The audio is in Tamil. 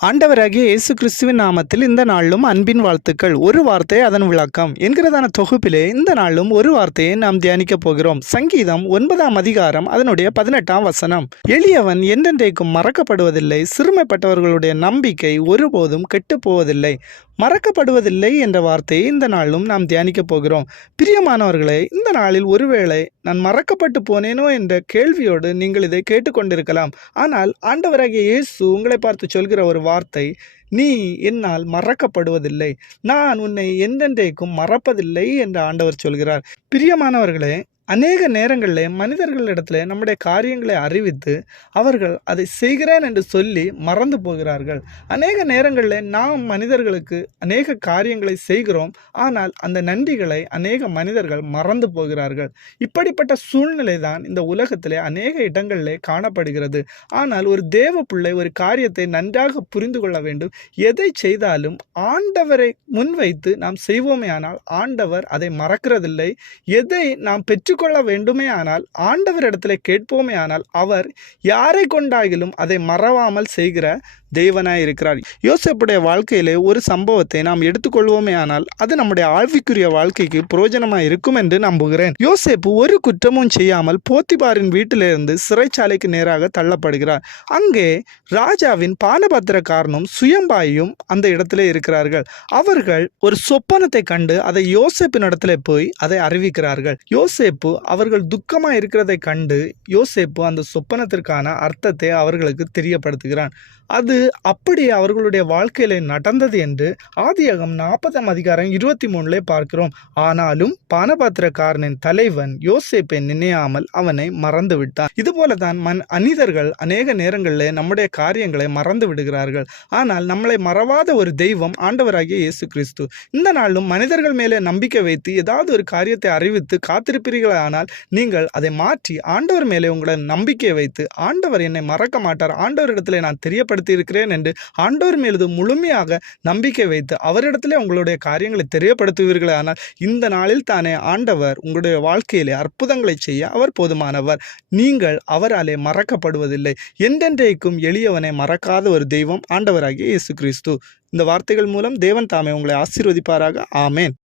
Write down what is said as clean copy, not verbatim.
ஆண்டவராகிய இயேசு கிறிஸ்துவின் நாமத்தில் இந்த நாளிலும் அன்பின் வாழ்த்துக்கள். ஒரு வார்த்தை அதன் விளக்கம் என்கிறதான தொகுப்பிலே இந்த நாளும் ஒரு வார்த்தையை நாம் தியானிக்க போகிறோம். சங்கீதம் 9ஆம் அதிகாரம் அதனுடைய 18ஆம் வசனம். எளியவன் என்றென்றைக்கும் மறக்கப்படுவதில்லை, சிறுமைப்பட்டவர்களுடைய நம்பிக்கை ஒருபோதும் கெட்டு போவதில்லை. மறக்கப்படுவதில்லை என்ற வார்த்தையை இந்த நாளிலும் நாம் தியானிக்க போகிறோம். பிரியமானவர்களே, இந்த நாளில் ஒருவேளை நான் மறக்கப்பட்டு போனேனோ என்ற கேள்வியோடு நீங்கள் இதை கேட்டுக்கொண்டிருக்கலாம். ஆனால் ஆண்டவராகிய இயேசு உங்களை பார்த்து சொல்கிற ஒரு வார்த்தை, நீ என்னால் மறக்கப்படுவதில்லை, நான் உன்னை என்றென்றைக்கும் மறப்பதில்லை என்று ஆண்டவர் சொல்கிறார். பிரியமானவர்களே, அநேக நேரங்களில் மனிதர்களிடத்துல நம்முடைய காரியங்களை அறிவித்து அவர்கள் அதை செய்கிறேன் என்று சொல்லி மறந்து போகிறார்கள். அநேக நேரங்களில் நாம் மனிதர்களுக்கு அநேக காரியங்களை செய்கிறோம், ஆனால் அந்த நன்றிகளை அநேக மனிதர்கள் மறந்து போகிறார்கள். இப்படிப்பட்ட சூழ்நிலை தான் இந்த உலகத்திலே அநேக இடங்களிலே காணப்படுகிறது. ஆனால் ஒரு தேவ பிள்ளை ஒரு காரியத்தை நன்றாக புரிந்து கொள்ள வேண்டும். எதை செய்தாலும் ஆண்டவரை முன்வைத்து நாம் செய்வோமே ஆனால் ஆண்டவர் அதை மறக்கிறதில்லை. எதை நாம் பெற்றுக்கொள்ள வேண்டுமே ஆனால் ஆண்டவரிடத்தில் கேட்போமே ஆனால் அவர் யாரை கொண்டாகிலும் அதை மறவாமல் செய்கிற தேவனாய் இருக்கிறார். யோசேப்புடைய வாழ்க்கையிலே ஒரு சம்பவத்தை நாம் எடுத்துக்கொள்வோமே ஆனால் அது நம்முடைய ஆழ்விக்குரிய வாழ்க்கைக்கு பிரயோஜனமாக இருக்கும் என்று நம்புகிறேன். யோசேப்பு ஒரு குற்றமும் செய்யாமல் போத்திபாரின் வீட்டிலிருந்து சிறைச்சாலைக்கு நேராக தள்ளப்படுகிறார். அங்கே ராஜாவின் பானபத்திரக்காரனும் சுயம்பாயும் அந்த இடத்துல இருக்கிறார்கள். அவர்கள் ஒரு சொப்பனத்தை கண்டு அதை யோசேப்பின் இடத்துல போய் அதை அறிவிக்கிறார்கள். யோசேப்பு அவர்கள் துக்கமாக இருக்கிறதை கண்டு யோசேப்பு அந்த சொப்பனத்திற்கான அர்த்தத்தை அவர்களுக்கு தெரியப்படுத்துகிறான். அது அப்படியே அவர்களுடைய வாழ்க்கையில நடந்தது என்று ஆதியாகமம் 40ஆம் அதிகாரம் 23 பார்க்கிறோம். ஆனாலும் பானபாத்திரக்காரனின் தலைவன் யோசேப்பை நினையாமல் அவனை மறந்து விட்டான். இதுபோலதான் மனிதர்கள் அநேக நேரங்களில் நம்முடைய காரியங்களை மறந்து விடுகிறார்கள். ஆனால் நம்மளை மறவாத ஒரு தெய்வம் ஆண்டவராகிய இயேசு கிறிஸ்து. இந்த நாளும் மனிதர்கள் மேலே நம்பிக்கை வைத்து ஏதாவது ஒரு காரியத்தை அறிவித்து காத்திருப்பீர்கள். ஆனால் நீங்கள் அதை மாற்றி ஆண்டவர் மேலே உங்களை நம்பிக்கை வைத்து ஆண்டவர் என்னை மறக்க மாட்டார், ஆண்டவரிடத்தில் நான் தெரியப்படுத்தி இருக்கிறேன் என்று ஆண்டவர் மீது முழுமையாக நம்பிக்கை வைத்து அவரிடத்திலே உங்களுடைய காரியங்களை தெரியப்படுத்துவீர்கள். ஆனால் இந்த நாளில் தானே ஆண்டவர் உங்களுடைய வாழ்க்கையிலே அற்புதங்களை செய்ய அவர் போதுமானவர். நீங்கள் அவராலே மறக்கப்படுவதில்லை. என்றென்றைக்கும் எளியவனை மறக்காத ஒரு தெய்வம் ஆண்டவராகிய இயேசு கிறிஸ்து. இந்த வார்த்தைகள் மூலம் தேவன் தாமே உங்களை ஆசீர்வதிப்பாராக. ஆமேன்.